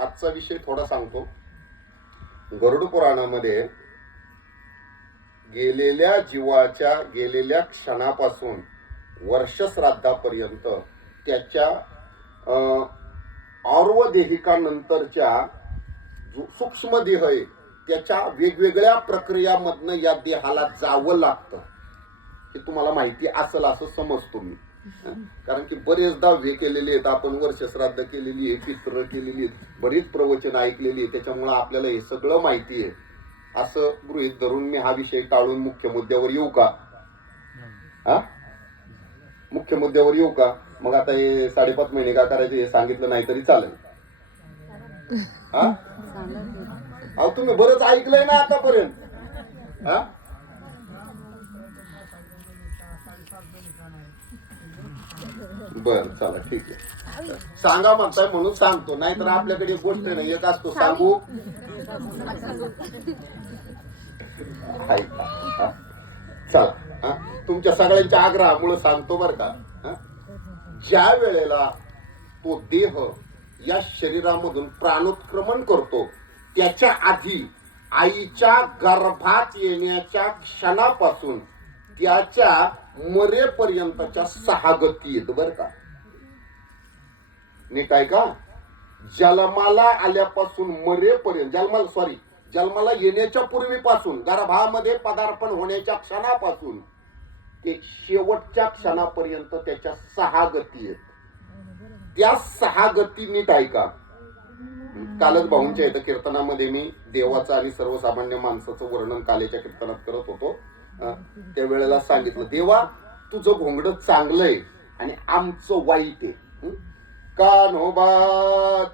आजचा विषय थोडा सांगतो. गरुड पुराणामध्ये गेलेल्या जीवाच्या गेलेल्या क्षणापासून वर्ष श्राद्धापर्यंत त्याच्या अं, और्वदेहिकानंतरच्या जो सूक्ष्म देह आहे त्याच्या वेगवेगळ्या प्रक्रियामधनं या देहाला जावं लागतं. हे तुम्हाला माहिती असेल असं समजतो मी. कारण की बरेचदा हे केलेले आहेत आपण वर्ष श्राद्ध केलेली आहे पित्र केलेली आहेत बरीच प्रवचन ऐकलेली आहे त्याच्यामुळे आपल्याला हे सगळं माहिती आहे. असं गृहित धरून मी हा विषय टाळून मुख्य मुद्द्यावर येऊ का? हा? मुख्य मुद्द्यावर येऊ का? मग आता हे साडेपाच महिने का करायचे हे सांगितलं नाही तरी चालेल. हा? अहो तुम्ही बरंच ऐकलंय ना आतापर्यंत. हा? बर चला ठीक आहे. सांगा म्हणताय म्हणून सांगतो नाहीतर आपल्याकडे गोष्ट नाही एक असतो सांगू? चला तुमच्या सगळ्यांच्या आग्रहामुळे सांगतो बर का ज्या वेळेला तो देह या शरीरामधून प्राणोत्क्रमण करतो त्याच्या आधी आईच्या गर्भात येण्याच्या क्षणापासून त्याच्या मरेपर्यंतच्या सहा गती आहेत बर का? नीट आहे का? जन्माला आल्यापासून मरेपर्यंत जन्माला सॉरी जन्माला येण्याच्या पूर्वीपासून गर्भामध्ये पदार्पण होण्याच्या क्षणापासून ते शेवटच्या क्षणापर्यंत त्याच्या सहा गती आहेत. त्या सहा गती नीट ऐका कालच भाऊंच्या इथं कीर्तनामध्ये मी देवाचं आणि सर्वसामान्य माणसाचं वर्णन कालेच्या कीर्तनात करत होतो. त्या वेळेला सांगितलं देवा तुझं घोंगडं चांगलं आहे आणि आमचं वाईट आहे. कान्होबा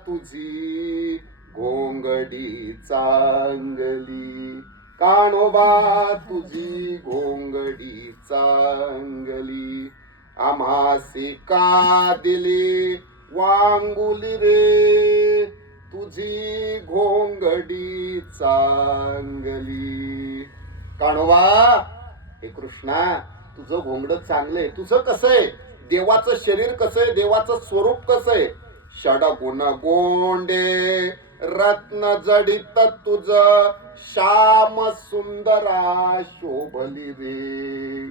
तुझी घोंगडी चांगली. कान्होबा तुझी घोंगडी चांगली. आम्हासी का दिली वांगुली रे? तुझी घोंगडी चांगली. कान्होबा हे कृष्णा तुझं घोंगड चांगलंय. तुझं कसं आहे? देवाचं शरीर कसं आहे? देवाचं स्वरूप कसं आहे? षडगुण गोंडे रत्न जडित तुझ श्याम सुंदरा शोभली रे.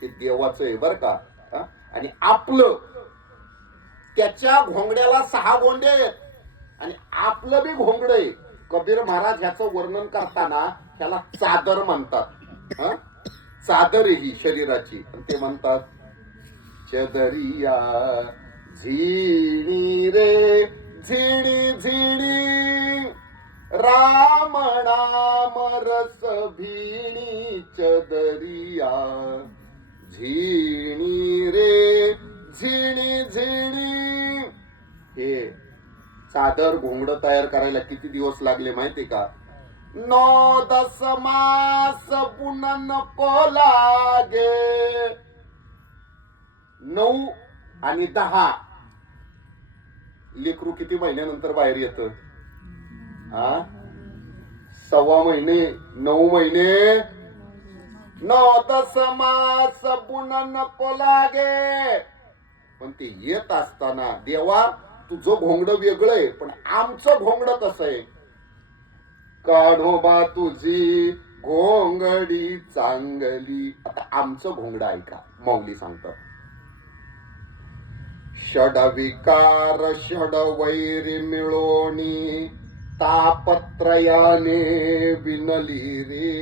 हे देवाचं आहे बर का? आणि आपलं त्याच्या घोंगड्याला सहा गोंडे आहेत. आणि आपलं बी घोंगड आहे. कबीर महाराज ह्याचं वर्णन करताना त्याला चादर म्हणतात. हा? चादर ही शरीराची ते म्हणतात चदरिया झिणी रे झिणी झिणी राम नाम रस भीणी चदरिया झिणी रे झिणी झिणी. हे चादर घोंगड तयार करायला किती दिवस लागले माहिती का? नो दस मास पुन्हा को लागे. नऊ आणि दहा. लेकरू किती महिन्यानंतर बाहेर येत? हा? सव्वा महिने नऊ महिने. नऊ दस मास पुन्हा नको लागे. पण ते येत असताना देवा तुझं भोंगड वेगळं आहे पण आमचं भोंगड कसं आहे? काढोबा तुझी घोंगडी चांगली. आता आमचं घोंगड ऐका मौली सांगतात. षडविकार षड वैरी मिळोणी तापत्रयाने विनली रे.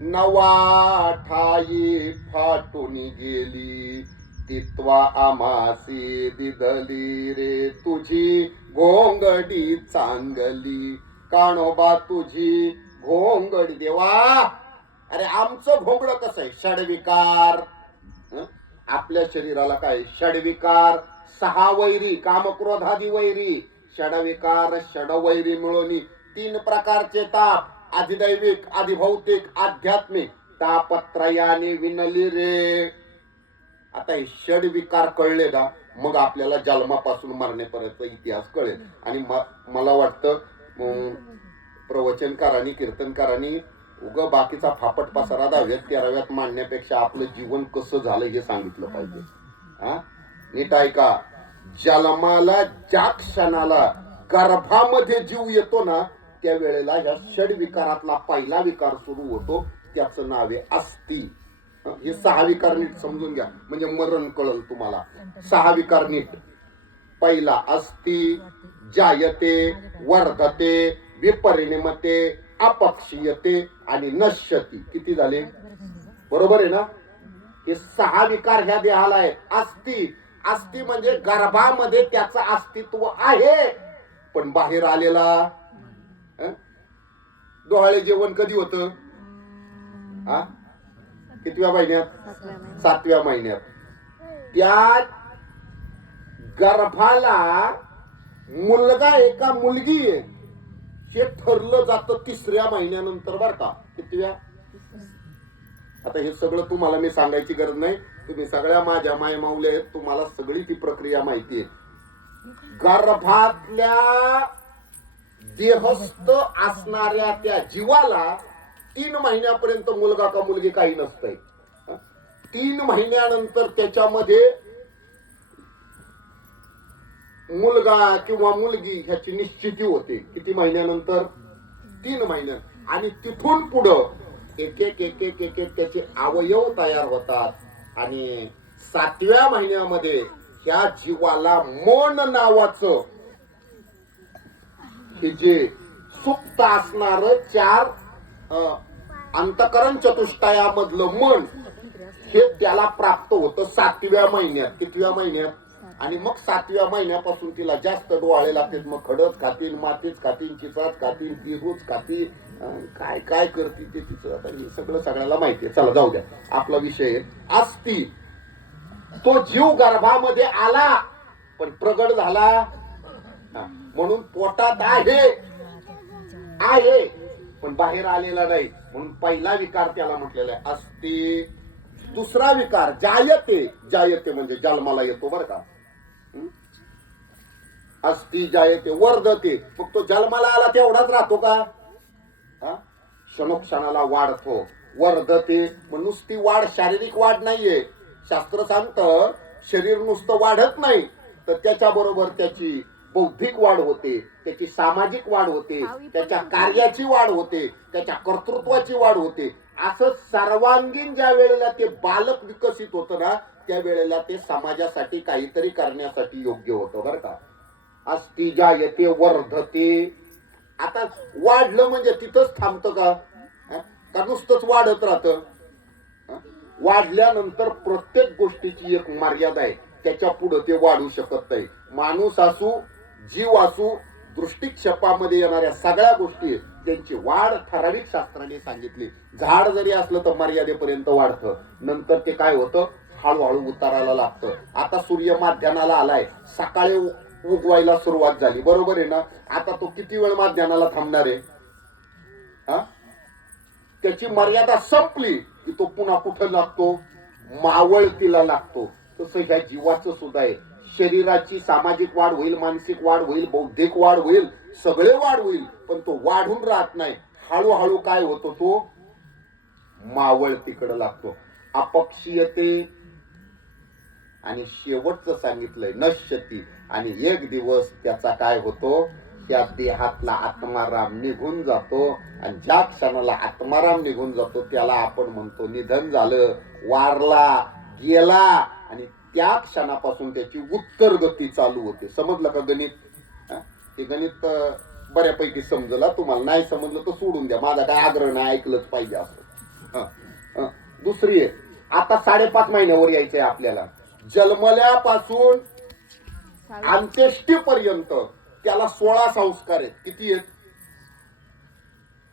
नवा ठाई फाटून गेली तित्वा आमासी दिदली रे. तुझी घोंगडी चांगली. काणोबा तुझी घोंगडी देवा. अरे आमचं घोंगड कसं आहे? षडविकार. आपल्या शरीराला काय? षडविकार. सहा वैरी कामक्रोधादी वैरी. षडविकार षडवैरी मिळवणी तीन प्रकारचे ताप. अधिदैविक अधिभौतिक आध्यात्मिक. तापत्रयाने विनली रे. आता हे षडविकार कळले दा मग आपल्याला जन्मापासून मरण्यापर्यंत इतिहास कळेल. आणि म- मला वाटतं प्रवचनकारांनी कीर्तनकारांनी उग बाकीचा फापट पसारा दहाव्यात तेराव्यात मांडण्यापेक्षा आपलं जीवन कसं झालं हे सांगितलं पाहिजे. हा? नीट ऐका. जन्माला ज्या क्षणाला गर्भामध्ये जीव येतो ना त्या वेळेला ह्या षड विकारातला पहिला विकार सुरू होतो. त्याचं नावे असती. अस्थि हे सहा विकार नीट समजून घ्या. म्हणजे मरण कळल तुम्हाला. सहा विकार नीट. पहिला अस्ति जायते वर्धते विपरिणमते अपक्षीयते आणि नश्यती. किती झाले? बरोबर आहे ना? हे सहा विकार ह्या देहाला आहेत. अस्ति. अस्ति म्हणजे गर्भामध्ये त्याचं अस्तित्व आहे. पण बाहेर आलेला हं? डोहाळे जेवण कधी होत? हा कितव्या महिन्यात? सातव्या महिन्यात. त्या गर्भाला मुलगा आहे का मुलगी आहे हे ठरलं जातं तिसऱ्या महिन्यानंतर बर का. कितव्या? आता हे सगळं तुम्हाला मी सांगायची गरज नाही. तुम्ही सगळ्या माझ्या माय माऊल्या आहेत. तुम्हाला सगळी ती प्रक्रिया माहिती आहे. गर्भातल्या देहस्थ असणाऱ्या त्या जीवाला तीन महिन्यापर्यंत मुलगा का मुलगी काही नसतंय. तीन महिन्यानंतर त्याच्यामध्ये मुलगा किंवा मुलगी ह्याची निश्चिती होते. किती महिन्यानंतर? तीन महिन्या आणि तिथून पुढं एक एक एक एक एक एक त्याचे अवयव तयार होतात. आणि सातव्या महिन्यामध्ये ह्या जीवाला मन नावाचं हे जे सुप्त असणार चार अं, अंतकरण चतुष्टयामधलं मन हे त्याला प्राप्त होतं सातव्या महिन्यात. कितव्या महिन्यात? आणि मग सातव्या महिन्यापासून तिला जास्त डोळे लागतील. मग खडच खातील मातीच खातील चिचाच खातील बिहूच खातील. काय काय करतील ते तिचं? आता हे सगळं सगळ्याला माहिती आहे. चला जाऊ द्या. आपला विषय असती तो जीव गर्भामध्ये आला पण प्रगट झाला म्हणून पोटात आहे. आहे पण बाहेर आलेला नाही. म्हणून पहिला विकार त्याला म्हटलेला आहे अस्ति. दुसरा विकार जायते. जायते म्हणजे जन्माला येतो बरं का. अस्ति जायते वर्धते. मग तो जन्माला आला तेवढाच राहतो का? हा? क्षणोक्षणाला वाढतो. वर्धते. मग नुसती वाढ शारीरिक वाढ नाहीये. शास्त्र सांगतं शरीर नुसतं वाढत नाही. तर त्याच्या बरोबर त्याची बौद्धिक वाढ होते त्याची सामाजिक वाढ होते त्याच्या कार्याची वाढ होते त्याच्या कर्तृत्वाची वाढ होते. असं सर्वांगीण ज्या वेळेला ते बालक विकसित होतं ना त्या वेळेला ते समाजासाठी काहीतरी करण्यासाठी योग्य होतं बरं का. अस्ति जायते वर्धते. आता वाढलं म्हणजे तिथंच थांबतं का? का नुसतंच वाढत राहतं? वाढल्यानंतर प्रत्येक गोष्टीची एक मर्यादा आहे. त्याच्या पुढे ते वाढू शकत नाही. माणूस असू जीव असू दृष्टिक्षेपामध्ये येणाऱ्या सगळ्या गोष्टी त्यांची वाढ ठराविक शास्त्राने सांगितली. झाड जरी असलं तर मर्यादेपर्यंत वाढतं. नंतर ते काय होतं? हळूहळू उतारायला लागतं. आता सूर्य माध्यानाला आलाय. सकाळी उगवायला सुरुवात झाली. बरोबर आहे ना? आता तो किती वेळ माध्यानाला थांबणार आहे? हा? त्याची मर्यादा संपली की तो पुन्हा कुठं लागतो? मावळतीला लागतो. तसं ह्या जीवाचं सुद्धा आहे. शरीराची सामाजिक वाढ होईल मानसिक वाढ होईल बौद्धिक वाढ होईल सगळे वाढ होईल पण तो वाढून राहत नाही. हळूहळू काय होतो तो? मावळ तिकडं लागतो. अपक्षीयते आणि शेवटचं सांगितलंय नश्यती. आणि एक दिवस त्याचा काय होतो? त्या देहातला आत्माराम निघून जातो. आणि ज्या क्षणाला आत्माराम निघून जातो त्याला आपण म्हणतो निधन झालं वारला गेला. आणि त्या क्षणापासून त्याची उत्तर गती चालू होते. समजलं का गणित? ते गणित बऱ्यापैकी समजलं. तुम्हाला नाही समजलं तर सोडून द्या. माझा काय आग्रह नाही ऐकलंच पाहिजे असं. दुसरी आहे आता साडेपाच महिन्यावर यायचंय आपल्याला. जन्मल्यापासून अंत्येष्टीपर्यंत त्याला सोळा संस्कार आहेत. किती आहेत?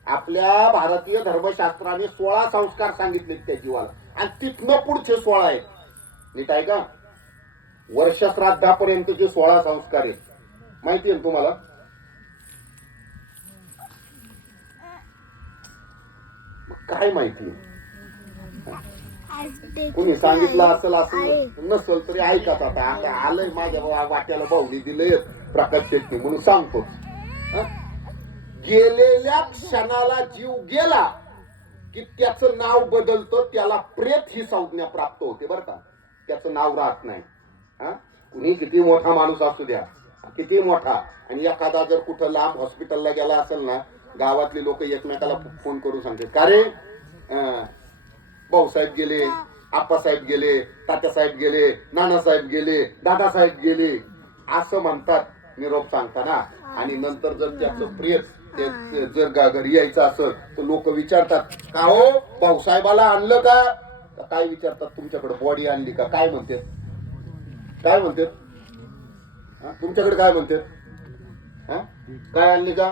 आपल्या भारतीय धर्मशास्त्राने सोळा संस्कार सांगितले त्या जीवाला. आणि तिथनं पुढचे सोळा आहेत. नीट आहे का? वर्षश्राद्धापर्यंतचे सोळा संस्कार आहेत माहिती आहे ना तुम्हाला? काय माहिती? कुणी सांगितलं असेल असं नसल तरी ऐकत आता. आता आलंय माझ्या वा- वाट्याला बाहुली दिलंय प्रकाश शेट्टी म्हणून सांगतो. गेलेल्या क्षणाला जीव गेला की त्याचं नाव बदलतं त्याला प्रेत ही संज्ञा प्राप्त होते बरं का. त्याचं नाव राहत नाही. हा? कुणी किती मोठा माणूस असू द्या किती मोठा. आणि एखादा जर कुठं लांब हॉस्पिटलला गेला असेल ना गावातले लोक एकमेकाला फोन करून सांगतात. का रे? भाऊसाहेब गेले आप्पासाहेब गेले तात्यासाहेब गेले नानासाहेब गेले दादासाहेब गेले. असं म्हणतात निरोप सांगताना. आणि नंतर जर त्याचं प्रिय जर घरी यायचं असेल तर लोक विचारतात का हो? भाऊसाहेबाला आणलं का? का काय विचारतात तुमच्याकडे? बॉडी आणली का? काय म्हणते? काय म्हणते? तुमच्याकडे काय म्हणते? काय आणली का?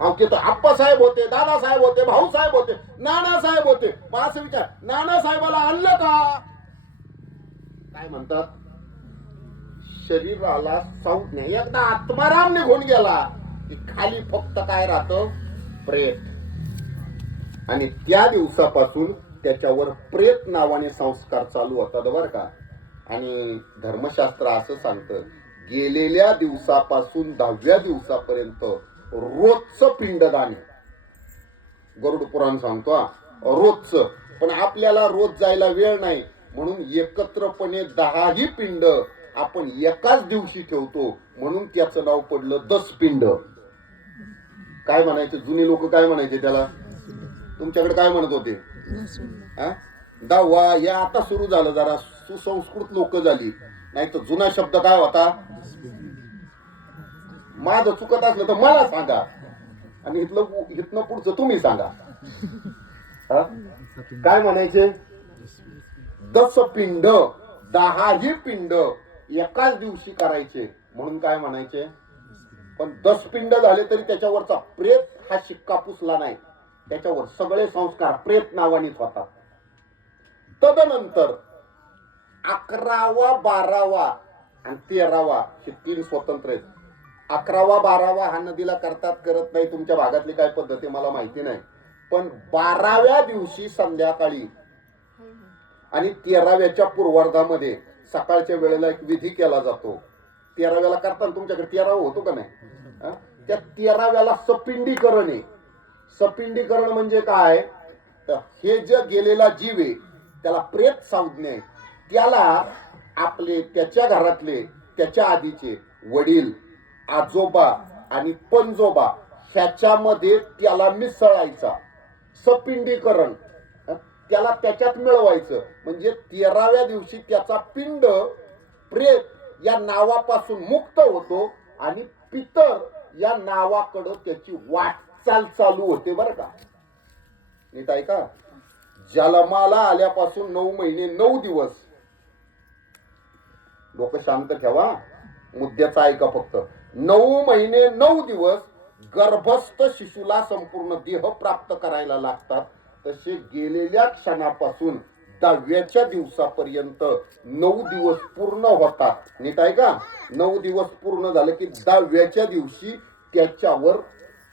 हा तिथं आप्पासाहेब होते दादासाहेब होते भाऊसाहेब होते नानासाहेब होते. मग असं विचार नानासाहेबाला आणलं का? काय म्हणतात? शरीराला साऊट नाही. एकदा आत्माराम निघून गेला की खाली फक्त काय राहतं? प्रेत. आणि त्या दिवसापासून त्याच्यावर प्रेत नावाने संस्कार चालू होतात बरं का. आणि धर्मशास्त्र असं सांगतं गेलेल्या दिवसापासून दहाव्या दिवसापर्यंत रोजचं पिंडदान आहे. गरुड पुराण सांगतो हा, रोजचं. पण आपल्याला रोज जायला वेळ नाही. म्हणून एकत्रपणे दहाही पिंड आपण एकाच दिवशी ठेवतो. म्हणून त्याचं नाव पडलं दस पिंड काय म्हणायचे? जुने लोक काय म्हणायचे त्याला? तुमच्याकडे काय म्हणत होते? हा? दहावा या आता सुरू झालं जरा सुसंस्कृत लोक झाली. नाही तर जुना शब्द काय होता? माझं चुकत असलं तर मला सांगा. आणि इथलं इथनं पुढचं तुम्ही सांगा. हा? काय म्हणायचे? दस पिंड दहाही पिंड एकाच दिवशी करायचे. म्हणून काय म्हणायचे? पण दस पिंड झाले तरी त्याच्यावरचा प्रेत हा शिक्का पुसला नाही. त्याच्यावर सगळे संस्कार प्रेत नावानेच होतात. तदनंतर अकरावा बारावा आणि तेरावा हे तीन स्वतंत्र आहेत. अकरावा बारावा हा नदीला करतात करत नाही. तुमच्या भागातली काय पद्धती मला माहिती नाही. पण बाराव्या दिवशी संध्याकाळी आणि तेराव्याच्या पूर्वार्धामध्ये सकाळच्या वेळेला एक विधी केला जातो. तेराव्याला करताना तुमच्याकडे तेरावा होतो का नाही? त्या तेराव्याला सपिंडीकरण आहे. सपिंडीकरण म्हणजे काय? तर हे जे गेलेला जीव आहे त्याला प्रेत संज्ञा आहे. त्याला आपले त्याच्या घरातले त्याच्या आधीचे वडील आजोबा आणि पंजोबा ह्याच्यामध्ये त्याला मिसळायचा. सपिंडीकरण. त्याला त्याच्यात मिळवायचं. म्हणजे तेराव्या दिवशी त्याचा पिंड प्रेत या नावापासून मुक्त होतो आणि पितर या नावाकडं त्याची वाट वाटचाल चालू होते बरं का? नीट ऐका. जलमाला आल्यापासून नऊ महिने नऊ दिवस. लोक शांत ठेवा. मुद्द्याचा ऐका फक्त. नऊ महिने नऊ दिवस गर्भस्थ शिशूला संपूर्ण देह प्राप्त करायला लागतात. तसे गेलेल्या क्षणापासून दहाव्याच्या दिवसापर्यंत नऊ दिवस पूर्ण होतात. नीट आहे का नऊ दिवस पूर्ण झाले की दहाव्याच्या दिवशी त्याच्यावर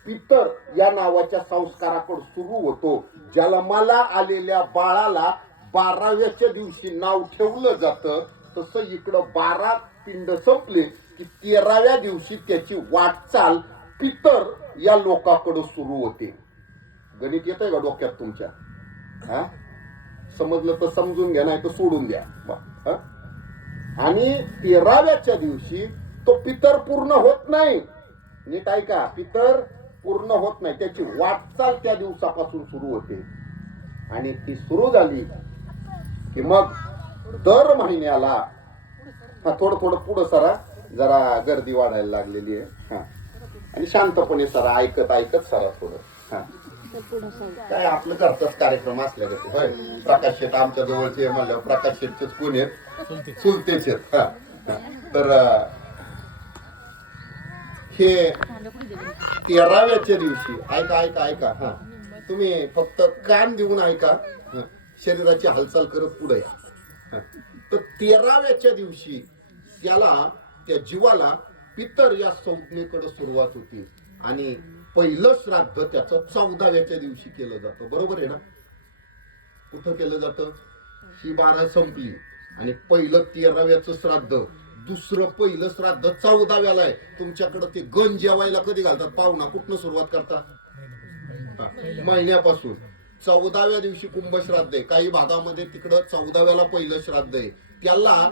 पितर या नावाच्या संस्काराकडे सुरू होतो. जन्माला आलेल्या बाळाला बाराव्याच्या दिवशी नाव ठेवलं जातं तसं इकडं बारा पिंड संपले की तेराव्या दिवशी त्याची वाटचाल पितर या लोकाकडे सुरू होते. गणित येतंय का डोक्यात तुमच्या? हा? समजलं तर समजून घ्या नाही तर सोडून द्या. आणि तेराव्याच्या दिवशी तो पितर पूर्ण होत नाही. नीट ऐका पितर पूर्ण होत नाही. त्याची वाटचाल त्या दिवसापासून सुरू होते. आणि ती सुरू झाली की मग दर महिन्याला हा थोडं थोडं पुढं सरा जरा गर्दी वाढायला लागलेली आहे. हा. आणि शांतपणे सरा ऐकत ऐकत सरा थोडं. हा. काय आपलं घरचाच कार्यक्रम असल्या होय. प्रकाश शेट आमच्या जवळचे म्हणलं प्रकाश शेटचेच कोण आहेत? चुलतेच आहेत. हा, तर हे तेराव्याच्या दिवशी. ऐका ऐका ऐका. हा. तुम्ही फक्त कान देऊन ऐका. शरीराची हालचाल करत पुढे या. तर तेराव्याच्या दिवशी त्याला त्या जीवाला पितर या संज्ञेकडे सुरुवात होती. आणि पहिलं श्राद्ध त्याचं चौदाव्याच्या दिवशी केलं जातं. बरोबर आहे ना? कुठं केलं जातं? ही बारा संपली. आणि पहिलं तेराव्याचं श्राद्ध दुसरं पहिलं श्राद्ध चौदाव्याला आहे. तुमच्याकडं ते गण जेवायला कधी घालतात? पाहुणा कुठनं सुरुवात करता? महिन्यापासून. चौदाव्या दिवशी कुंभ श्राद्ध आहे. काही भागामध्ये तिकडं चौदाव्याला पहिलं श्राद्ध आहे. त्याला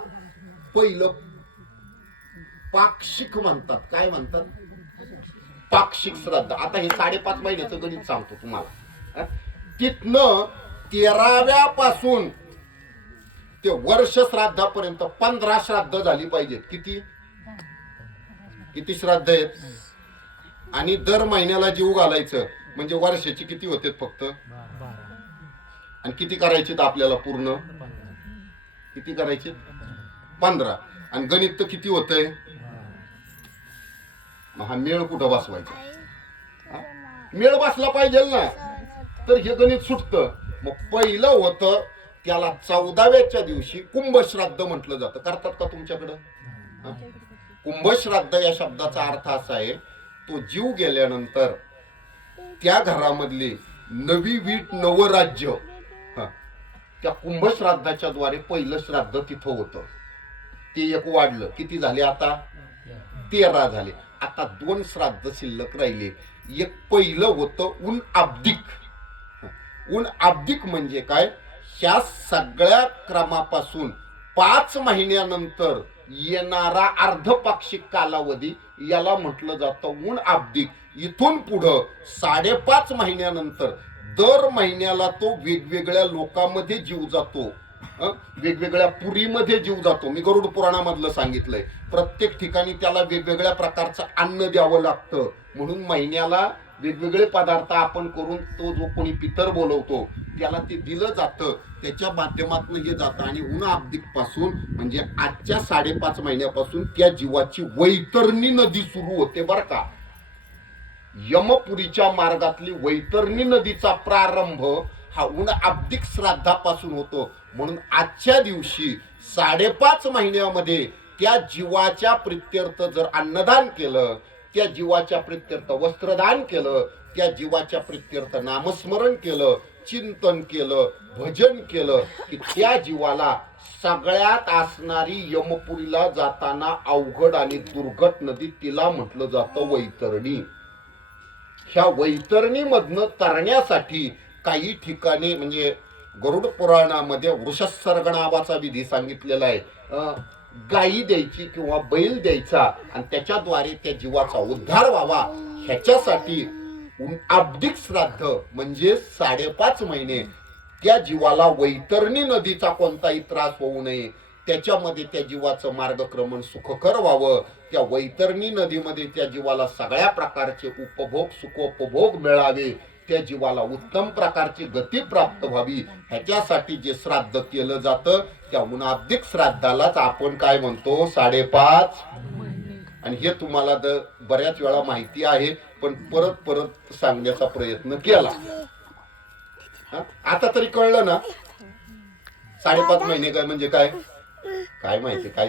पहिलं पाक्षिक म्हणतात. काय म्हणतात? पाक्षिक श्राद्ध. आता हे साडेपाच महिन्याचं गणित सांगतो तुम्हाला. तिथनं तेराव्या पासून ते वर्ष श्राद्धापर्यंत पंधरा श्राद्ध झाली पाहिजेत. किती? किती श्राद्ध आहेत? आणि दर महिन्याला जीव घालायचं. म्हणजे वर्षाची किती होते फक्त? आणि किती करायचे आपल्याला पूर्ण? किती करायचे पंधरा. आणि गणित तर किती होतंय? मग हा मेळ कुठं बसवायचा? मेळ बसला पाहिजे ना. तर हे गणित सुटतं. मग पहिलं होतं त्याला चौदाव्याच्या दिवशी कुंभश्राद्ध म्हटलं जातं. करतात का तुमच्याकडं? कुंभश्राद्ध या शब्दाचा अर्थ असा आहे तो जीव गेल्यानंतर त्या घरामधली नवी वीट नवराज्य त्या कुंभश्राद्धाच्या द्वारे पहिलं श्राद्ध तिथं होतं. ते एक वाढलं. किती झाले आता? तेरा झाले. आता दोन श्राद्ध शिल्लक राहिले. एक पहिलं होतं उन आब्दिक. उन आब्दिक म्हणजे काय? ह्या सगळ्या क्रमापासून पाच महिन्यानंतर येणारा अर्धपाक्षिक कालावधी याला म्हटलं जातं ऊन आब्दिक इथून पुढं साडेपाच महिन्यानंतर दर महिन्याला तो वेगवेगळ्या लोकांमध्ये जीव जातो. वेगवेगळ्या पुरीमध्ये जीव जातो. मी गरुड पुराणामधलं सांगितलंय. प्रत्येक ठिकाणी त्याला वेगवेगळ्या प्रकारचं अन्न द्यावं लागतं. म्हणून महिन्याला वेगवेगळे पदार्थ आपण करून तो जो कोणी पितर बोलवतो त्याला ते दिलं जातं त्याच्या माध्यमातून हे जातं. आणि उन्हा अब्दिकपासून म्हणजे आजच्या साडेपाच महिन्यापासून त्या जीवाची वैतरणी नदी सुरू होते बरं का. यमपुरीच्या मार्गातली वैतरणी नदीचा प्रारंभ हा उन अब्दिक श्राद्धापासून होतो. म्हणून आजच्या दिवशी साडेपाच महिन्यामध्ये त्या जीवाच्या प्रित्यर्थ जर अन्नदान केलं त्या जीवाच्या प्रत्यर्थ वस्त्रदान केलं त्या जीवाच्या प्रित्यर्थ नामस्मरण केलं चिंतन केलं भजन केलं की त्या जीवाला सगळ्यात असणारी यमपुरीला जाताना अवघड आणि दुर्घट नदी तिला म्हटलं जातं वैतरणी. ह्या वैतरणीमधनं तरण्यासाठी काही ठिकाणी म्हणजे गरुड पुराणामध्ये वृषसर्ग नावाचा विधी सांगितलेला आहे. गायी द्यायची किंवा बैल द्यायचा आणि त्याच्याद्वारे त्या जीवाचा उद्धार व्हावा ह्याच्यासाठी आब्दिक अब्दिक श्राद्ध म्हणजे साडेपाच महिने त्या जीवाला वैतरणी नदीचा कोणताही त्रास होऊ नये. त्याच्यामध्ये त्या जीवाचं मार्गक्रमण सुखकर व्हावं. त्या वैतरणी नदीमध्ये त्या जीवाला सगळ्या प्रकारचे उपभोग सुखोपभोग मिळावे. त्या जीवाला उत्तम प्रकारची गती प्राप्त व्हावी ह्याच्यासाठी जे श्राद्ध केलं जातं त्या उन्हाब्दिक श्राद्धालाच आपण काय म्हणतो? साडेपाच. आणि हे तुम्हाला तर बऱ्याच वेळा माहिती आहे पण परत परत सांगण्याचा प्रयत्न केला. आता तरी कळलं ना? साडेपाच महिने काय म्हणजे काय? काय माहिती काय